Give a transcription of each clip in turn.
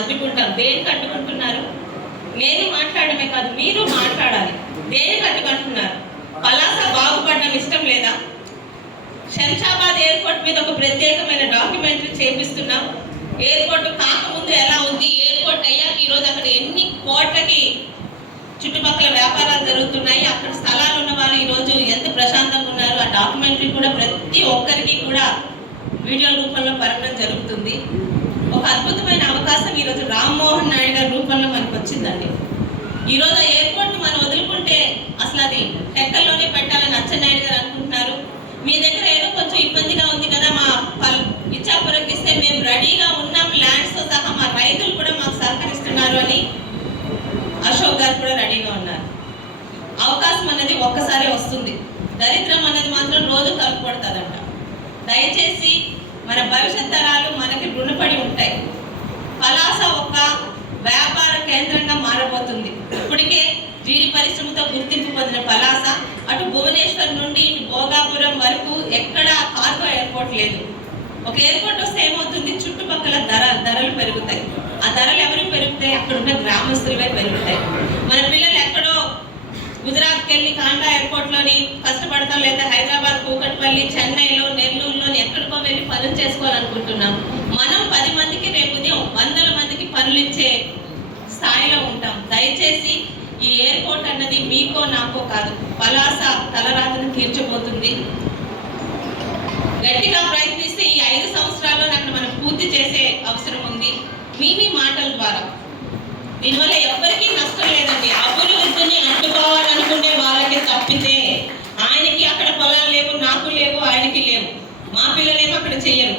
అడ్డుకుంటాం. దేనికి అడ్డుకుంటున్నారు? నేను మాట్లాడమే కాదు, మీరు మాట్లాడాలి. దేనికి అడ్డుకుంటున్నారు? పలాస బాగుపడడం ఇష్టం లేదా? శంషాబాద్ ఎయిర్పోర్ట్ మీద ఒక ప్రత్యేకమైన డాక్యుమెంటరీ చేపిస్తున్నాం. ఎయిర్పోర్ట్ కాకముందు ఎలా ఉంది, ఎయిర్పోర్ట్ అయ్యాక ఈరోజు అక్కడ ఎన్ని కోట్లకి చుట్టుపక్కల వ్యాపారాలు జరుగుతున్నాయి, అక్కడ స్థలాలు ఉన్న వాళ్ళు ఈరోజు ఎంత ప్రశాంతంగా ఉన్నారు. ఆ డాక్యుమెంటరీ కూడా ప్రతి ఒక్కరికి కూడా వీడియో రూపంలో పరగడం జరుగుతుంది. ఒక అద్భుతమైన అవకాశం ఈరోజు రామ్మోహన్ నాయుడు గారి రూపంలో మనకు వచ్చిందండి. ఈరోజు ఆ ఎయిర్పోర్ట్ని మనం వదులుకుంటే అసలు అది టెక్కల్లోనే పెట్టాలని అచ్చెన్నాయుడు గారు అనుకుంటున్నారు. మీ దగ్గర ఏదో కొంచెం ఇబ్బందిగా ఉంది కదా, మా ఇచ్చాపురంకి ఇస్తే మేము రెడీగా ఉన్నాం, ల్యాండ్స్తో సహా మా రైతులు కూడా మాకు సహకరిస్తున్నారు అని అశోక్ గారు కూడా రెడీగా ఉన్నారు. అవకాశం అనేది ఒక్కసారే వస్తుంది, దరిద్రం అనేది మాత్రం రోజు కలుపుకొడుతుందంట. దయచేసి మన భవిష్యత్ తరాలు మనకి రుణపడి ఉంటాయి. పలాస ఒక వ్యాపార కేంద్రంగా మారబోతుంది. ఇప్పటికే జీడి పరిశ్రమతో గుర్తింపు పొందిన పలాస అటు భువనేశ్వర్ నుండి ఇటు భోగాపురం వరకు ఎక్కడ కార్గో ఎయిర్పోర్ట్ లేదు. ఒక ఎయిర్పోర్ట్ వస్తే ఏమవుతుంది, చుట్టుపక్కల ధరలు పెరుగుతాయి. ఆ ధరలు ఎవరికి పెరుగుతాయి? అక్కడ ఉన్న గ్రామస్తులవే పెరుగుతాయి. మన పిల్లలు ఎక్కడో గుజరాత్కి వెళ్ళి కాండా ఎయిర్పోర్ట్లోని కష్టపడతాం, లేదా హైదరాబాద్, కూకట్పల్లి, చెన్నైలో, నెల్లూరులోని ఎక్కడికో వెళ్ళి పనులు చేసుకోవాలనుకుంటున్నాం. మనం 10 మందికి రేపు ఉదయం 100 మందికి పనులు ఇచ్చే స్థాయిలో ఉంటాం. దయచేసి ఈ ఎయిర్పోర్ట్ అన్నది మీకో నాకో కాదు, పలాస తలరాతను తీర్చబోతుంది. గట్టిగా ప్రయత్నిస్తే ఈ 5 సంవత్సరాల్లో అక్కడ మనం పూర్తి చేసే అవసరం ఉంది. మీ మాటల ద్వారా దీనివల్ల ఎవరికీ నష్టం లేదండి. అభివృద్ధిని అడ్డుకోవాలనుకునే వాళ్ళకి తప్పితే, ఆయనకి అక్కడ పొలాలు లేవు, నాకు లేవు, ఆయనకి లేవు, మా పిల్లలేమో అక్కడ చెయ్యరు.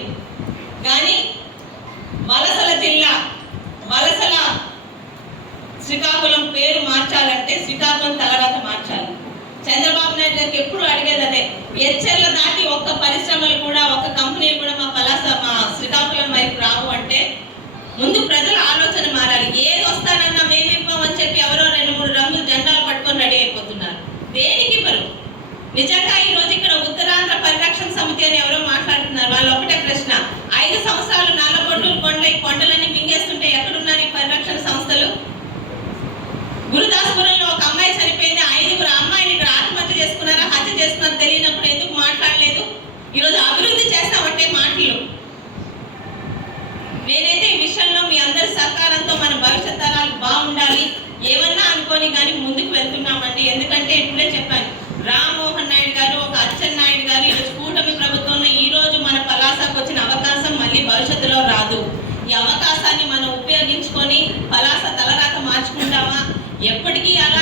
కానీ వలసల జిల్లా, వలసల శ్రీకాకుళం పేరు మార్చాలంటే శ్రీకాకుళం తలరాత మార్చాలి. చంద్రబాబు నాయుడు గారికి ఎప్పుడు అడిగేది అదే. ఎచ్చెర్ల దాటి ఒక్క పరిశ్రమలు కూడా, ఒక్క కంపెనీలు కూడా మా పలాస, మా శ్రీకాకుళం వైపు రావు అంటే ముందు ప్రజల ఆలోచన మారాలి. ఏది వస్తానన్నా మేము ఇవ్వమని చెప్పి ఎవరో 2-3 రంగులు జెండాలు పట్టుకొని రెడీ అయిపోతున్నారు. దేనికి ఇవ్వరు? నిజంగా ఈ రోజు ఇక్కడ ఉత్తరాంధ్ర పరిరక్షణ సమితి అని ఎవరో మాట్లాడుతున్నారు. వాళ్ళు ఒకటే ప్రశ్న, 5 సంవత్సరాలు నల్లగొండలు కొండలన్నీ మింగేస్తుంటే ఎక్కడున్నారు ఈ పరిరక్షణ సంస్థలు? గురుదాస్పురంలో ఒక అమ్మాయి చనిపోయింది, 5 అమ్మాయిని ఇక్కడ ఆత్మహత్య చేసుకున్నారా, హత్య చేసుకున్నారా తెలియనప్పుడు ఎందుకు మాట్లాడలేదు? ఈరోజు అభివృద్ధి చేస్తామంటే మాటలు. నేనైతే ఈ విషయంలో మీ అందరి సహకారంతో మన భవిష్యత్ తరాలు బాగుండాలి, ఏమన్నా అనుకోని కానీ ముందుకు వెళ్తున్నామండి. ఎందుకంటే ఇప్పుడే చెప్పాను, రామ్మోహన్ నాయుడు గారు, ఒక అచ్చెన్నాయుడు గారు ఈరోజు కూటమి ప్రభుత్వంలో ఈరోజు మన పలాసకు వచ్చిన అవకాశం మళ్ళీ భవిష్యత్తులో రాదు. ఈ అవకాశాన్ని మనం ఉపయోగించుకొని పలాస తలరాత మార్చుకుంటామా? ఎప్పటికీ అలా